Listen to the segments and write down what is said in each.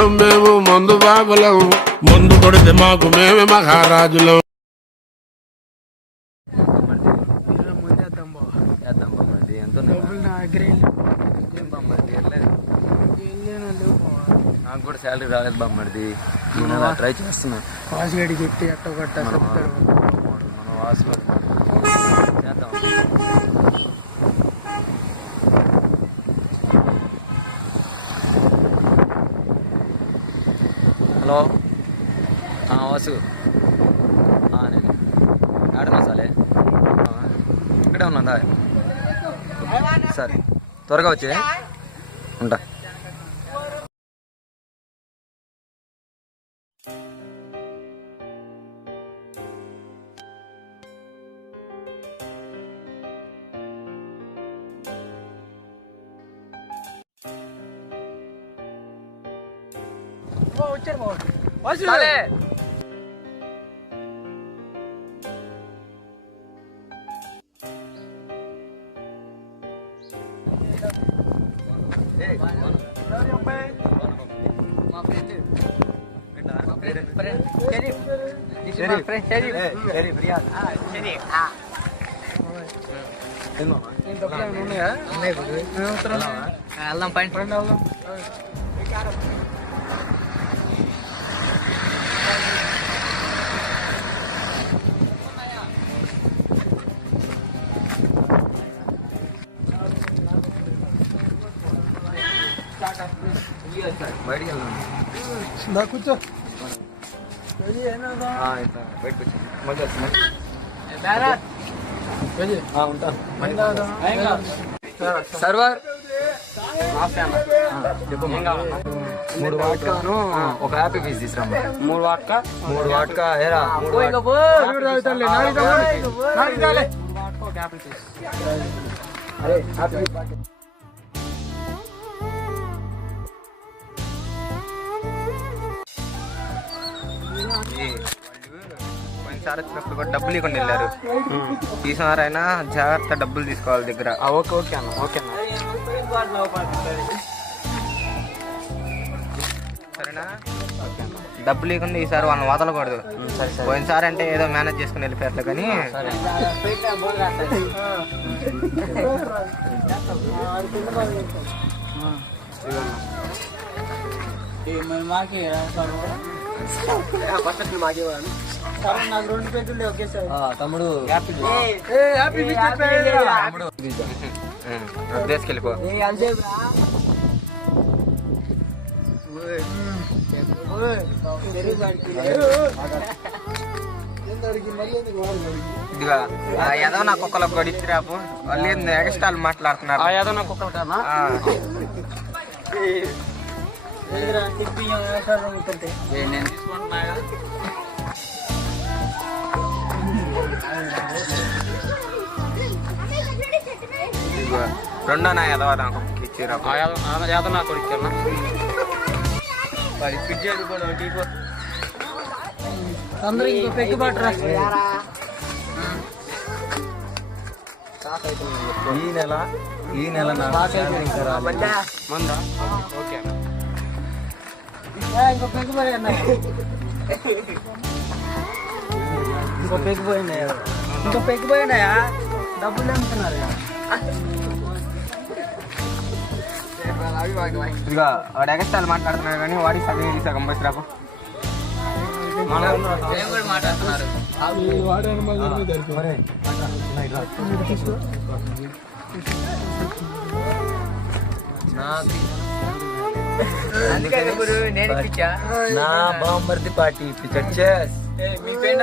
రాజులం మేము మందు బాబులం, ముందు కొడితే మాకు మేమే మహారాజులం. నాకు కూడా శాలరీ రాలేదు బామ్మడిది, నేను అలా ట్రై చేస్తున్నా. వాసుగడి చెప్తే ఎట్ట కొట్ట మన వాసు చేద్దాం. హలో వాసు, నేను ఆడనా సాలే ఇక్కడే ఉన్నదా? సరే త్వరగా వచ్చే ఉంటా. వచ్చారు వెళ్దాం పైన వెళ్దాం. బయటికి వెళ్దాం. కూర్చో. బయటకు వచ్చి మళ్ళీ ఉంటాను. సర్వర్ 3 వాట్కాను ఒక హ్యాపీ పీస్ తీసుకురామ్మా. 3 వాట్కా ఏరా పోయినసారి వచ్చినప్పుడు కూడా డబ్బులు ఇవ్వకుండా వెళ్ళారు. ఈసారైనా జాగ్రత్త డబ్బులు తీసుకోవాలి దగ్గర. ఓకే ఓకే అన్న, ఓకే అన్న, సరేనా? డబ్బులు ఇవ్వకుండా ఈసారి వాళ్ళని వదలకూడదు. పోయినసారి అంటే ఏదో మేనేజ్ చేసుకుని వెళ్ళిపోయారు కానీ నాకు 2 పెగ్గులు ఒకేసారి. తమ్ముడు తీసుకెళ్ళిపో. ఇదిగా ఏదో నా కుక్కలు గడిచి రాపు వాళ్ళు ఎక్స్ట్రాలు మాట్లాడుతున్నారు. ఏదో నా కుక్కలు నేను తీసుకుంటున్నా. రెండో నా ఏదో నాకు ఇచ్చిరా ఏదో నా కొడుకు అందరూ ఇంకో పెగ్గు పట్టరా. ఈ నెల మందా? ఓకే ఇంకో పెగ్గు పోయినా ఇంకో పెగ్గు పోయినాయా? డబ్బులు అమ్ముతున్నారు. ఇదిగా వాడు ఎగస్టాలు మాట్లాడుతున్నాడు కానీ వాడికి సగం సగం బస్ రాకు మాట్లాడుతున్నారు. నా బాంబర్ది పార్టీ చర్చెస్ మీ పెయింట్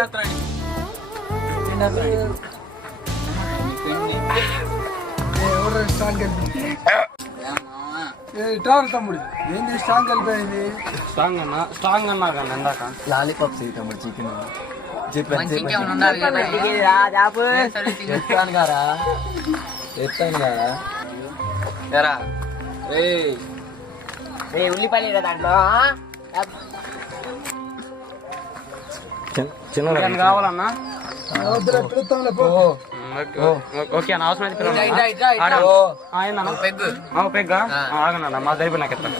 తమ్ముడు ఏంది స్ట్రాంగ్ కలిపోయింది? స్ట్రాంగ్ అన్నా కానీ ఇందాక లాలీపాప్స్ తమ్ముడు చికెన్ ఎత్తాను కదా ఎరా ఉల్లిపల్లి దాంట్లో చిన్న కావాలన్నా. ఓకే అన్న అవసరం పెగ్గా ఆగనన్నా మా జరిపి నాకు ఎత్తాను.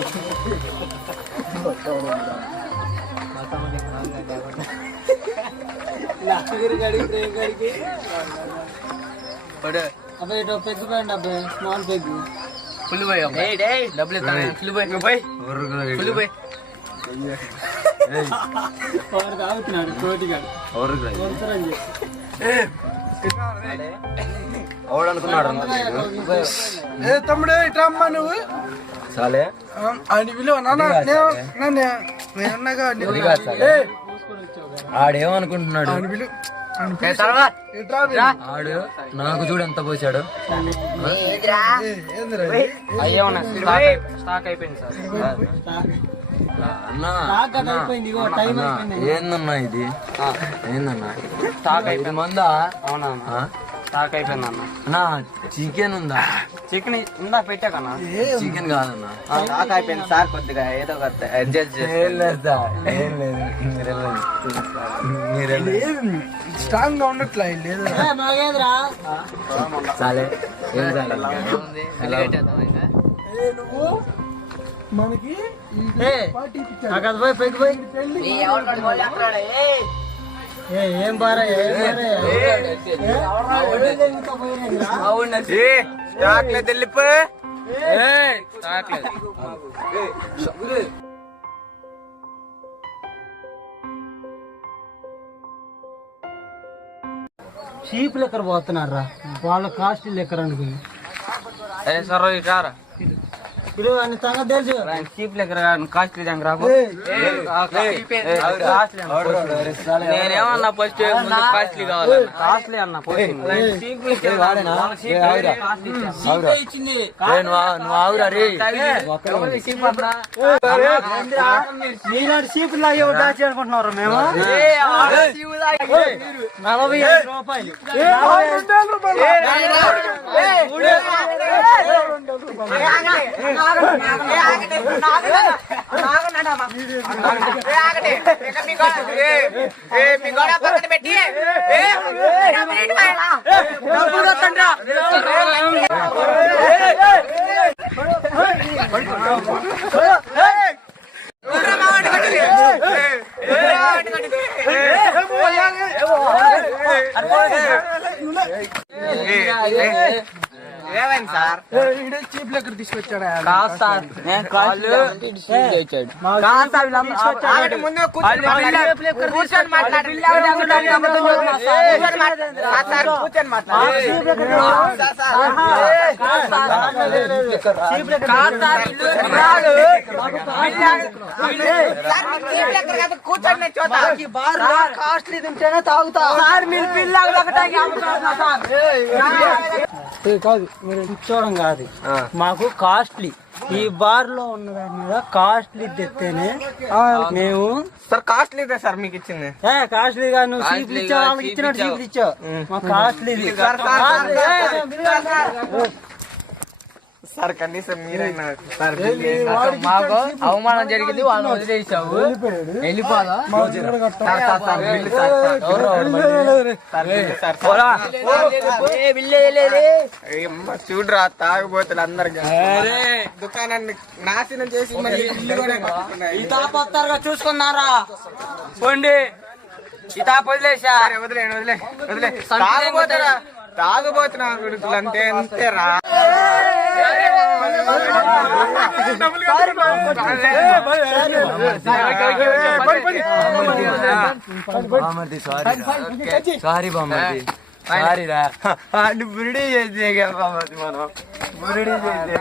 అబ్బాయి ఇటు పెగ్గు పోయండి అబ్బాయి, స్మాల్ పెగ్గు. ఫుల్ పోయి డబ్బులు ఫుల్ పోయి ఫుల్ పోయి వాడు తాగుతున్నాడు కోటిగాడు కొడతారని చెప్పి. తమ్ముడు ఇట్లా అమ్మా నువ్వు అని విలువ ఆడేమనుకుంటున్నాడు? ఆడు నాకు చూడు ఎంత పోసాడు. స్టాక్ అయిపోయింది సార్. ఏందన్నా ఇది? ఏందన్నా స్టాక్ అయిపోయింది. మందా? అవునా స్టాక్ అయిపోయింది అన్న. అన్నా చికెన్ ఉందా? చికెన్ ఇందా పెట్టాకన్నా. చికెన్ కాదన్నా. స్టాక్ అయిపోయింది సార్. కొద్దిగా ఏదో అడ్జస్ట్ ఏం లేదు, ఏం లేదు. స్ట్రాంగ్ గా ఉండట్లా లేదు. మాగేదిరా చాలే ఏం చాలే. నువ్వు మనకి అక్కడ పోయి పెగ్గు పోయి. ఏం బారా వెళ్ళిపో. షీప్ లెక్కర పోతున్నారా వాళ్ళ కాస్ట్ లెక్కర అనుకుని. సార్ ఇటారా ఇప్పుడు అని సంగతి తెలుసు. చీప్ లెక్కర కాస్ట్లీ దగ్గర నేనేమన్నా ఫస్ట్ కాస్ట్లీ కావాలి. కాస్ట్లీ అన్న నువ్వు ఆవురా రే. నీలాంటి షీప్ లాగే దాచి అనుకుంటున్నారు మేము. 45 రూపాయలు. ఏమైంది సార్? Cheap liquor తీసుకొచ్చాడా? కాదు సార్, నేను కాళ్ళు ముందు కూర్చొని మాట్లాడు. కూర్చొని కాస్ట్లీ తింటేనే తాగుతా సార్. మీరు పిల్లలు కాదు కూర్చోవడం కాదు, మాకు కాస్ట్లీ ఈ బార్ లో ఉన్న దాని మీద కాస్ట్లీ తెస్తేనే మేము. సార్ కాస్ట్లీ సార్ మీకు ఇచ్చింది. కాస్ట్లీగా నువ్వు సీపులు ఇచ్చావు, వాళ్ళకి ఇచ్చినట్టు సీపులు ఇచ్చావు. మాకు కాస్ట్లీ సార్ కనీసం మీరైనా సార్ మాకు అవమానం జరిగింది, వాళ్ళని వదిలేసావు వెళ్ళిపోదా? చూడరా తాగుబోతులు అందరికి దుకాణాన్ని నాశనం చేసి ఈ తాపత్తారుగా చూసుకున్నారా పోండి. ఈ తాప వదిలేసా? వదిలే వదిలే వదిలే. తాగుబోతురా తాగుబోతున్నా కొడుకులు అంతే అంతేరా. సారీ బామ్మది, సారీ రా. బురిడి చేసి మనం బురిడి చేసి